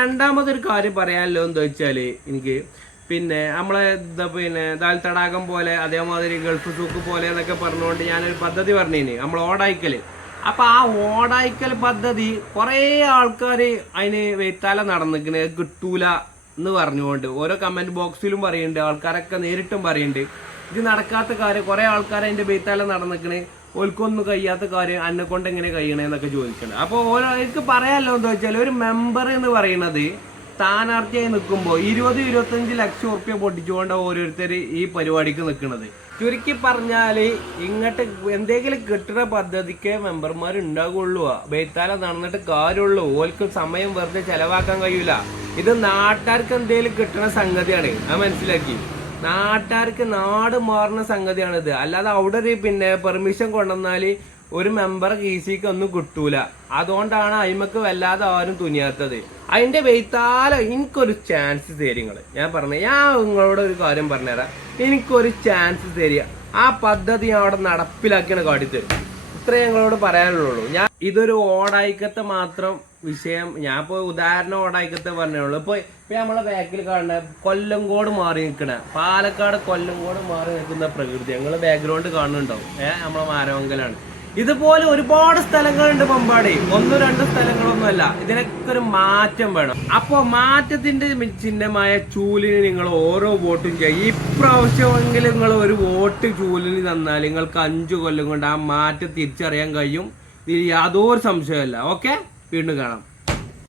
രണ്ടാമതൊരു കാര്യം പറയാനല്ലോ എന്താ വെച്ചാല് എനിക്ക് പിന്നെ നമ്മളെ പിന്നെ ദാൽ തടാകം പോലെ അതേമാതിരി ഗൾഫ് സൂക്ക് പോലെ എന്നൊക്കെ പറഞ്ഞുകൊണ്ട് ഞാനൊരു പദ്ധതി പറഞ്ഞിനി നമ്മൾ ഓടായിക്കല്. അപ്പൊ ആ ഓടായിക്കൽ പദ്ധതി കുറെ ആൾക്കാർ അതിന് വെയ്ത്താല നടന്നിക്കണ് കിട്ടൂല എന്ന് പറഞ്ഞുകൊണ്ട് ഓരോ കമന്റ് ബോക്സിലും പറയുന്നുണ്ട്, ആൾക്കാരൊക്കെ നേരിട്ടും പറയുന്നുണ്ട് ഇത് നടക്കാത്ത കാര്യം. കുറെ ആൾക്കാർ അതിന്റെ വെയ്ത്താല നടന്നിക്കണ്, ഓൽക്കൊന്നും കഴിയാത്ത കാര്യം എന്നെ കൊണ്ട് എങ്ങനെ കഴിയണേന്നൊക്കെ ചോദിക്കുന്നുണ്ട്. അപ്പോൾ ഓരോർക്ക് പറയാമല്ലോ എന്താ വെച്ചാൽ ഒരു മെമ്പർ എന്ന് പറയുന്നത് സ്ഥാനാർത്ഥിയായി നിൽക്കുമ്പോൾ 20-25 ലക്ഷം ഉറുപ്പ്യ പൊട്ടിച്ചുകൊണ്ട് ഓരോരുത്തർ ഈ പരിപാടിക്ക് നിൽക്കുന്നത്. ചുരുക്കി പറഞ്ഞാല് ഇങ്ങോട്ട് എന്തെങ്കിലും കിട്ടുന്ന പദ്ധതിക്ക് മെമ്പർമാർ ഉണ്ടാകുള്ളൂ. ബെയ്ത്താല നടന്നിട്ട് കാര്യമുള്ളൂ. ഓൽക്ക് സമയം വെറുതെ ചെലവാക്കാൻ കഴിയൂല. ഇത് നാട്ടുകാർക്ക് എന്തെങ്കിലും കിട്ടുന്ന സംഗതിയാണ്, അത് മനസ്സിലാക്കി. നാട്ടുകാർക്ക് നാട് മാറുന്ന സംഗതിയാണിത്. അല്ലാതെ അവിടെ ഒരു പിന്നെ പെർമിഷൻ കൊണ്ടുവന്നാല് ഒരു മെമ്പറെ കീസിക്ക് ഒന്നും കിട്ടൂല. അതുകൊണ്ടാണ് അയിമക്ക് വല്ലാതെ ആരും തുനിയാത്തത്. അതിന്റെ വെയ്ത്താല എനിക്കൊരു ചാൻസ് തരിങ്ങള്. ഞാൻ നിങ്ങളോട് ഒരു കാര്യം പറഞ്ഞുതരാം. എനിക്കൊരു ചാൻസ് തരിക, ആ പദ്ധതി ഞാൻ അവിടെ നടപ്പിലാക്കിയാണ് കാട്ടിത്തരും. ഇത്രേ ഞങ്ങളോട് പറയാനുള്ളൂ. ഞാൻ ഇതൊരു ഓടായിക്കത്തെ മാത്രം വിഷയം. ഞാൻ ഇപ്പൊ ഉദാഹരണം ഓടായിക്കത്തെ പറഞ്ഞുള്ളൂ. ഇപ്പൊ നമ്മളെ ബാക്കിൽ കാണുന്ന കൊല്ലങ്കോട് മാറി നിൽക്കണ, പാലക്കാട് കൊല്ലങ്കോട് മാറി നിൽക്കുന്ന പ്രകൃതി ഞങ്ങള് ബാക്ക്ഗ്രൗണ്ട് കാണുന്നുണ്ടാവും. നമ്മളെ മാരമംഗലാണ്. ഇതുപോലെ ഒരുപാട് സ്ഥലങ്ങളുണ്ട് പമ്പാടി, 1-2 സ്ഥലങ്ങളൊന്നുമല്ല. ഇതിനൊക്കെ ഒരു മാറ്റം വേണം. അപ്പൊ മാറ്റത്തിന്റെ ചിഹ്നമായ ചൂലിന് നിങ്ങൾ ഓരോ വോട്ടും ചെയ്യുക. ഇപ്രാവശ്യമെങ്കിലും നിങ്ങൾ ഒരു വോട്ട് ചൂലിന് തന്നാൽ നിങ്ങൾക്ക് 5 കൊല്ലം കൊണ്ട് ആ മാറ്റം തിരിച്ചറിയാൻ കഴിയും. ഇതിൽ യാതൊരു സംശയമല്ല. ഓക്കെ, വീണ്ടും കാണാം.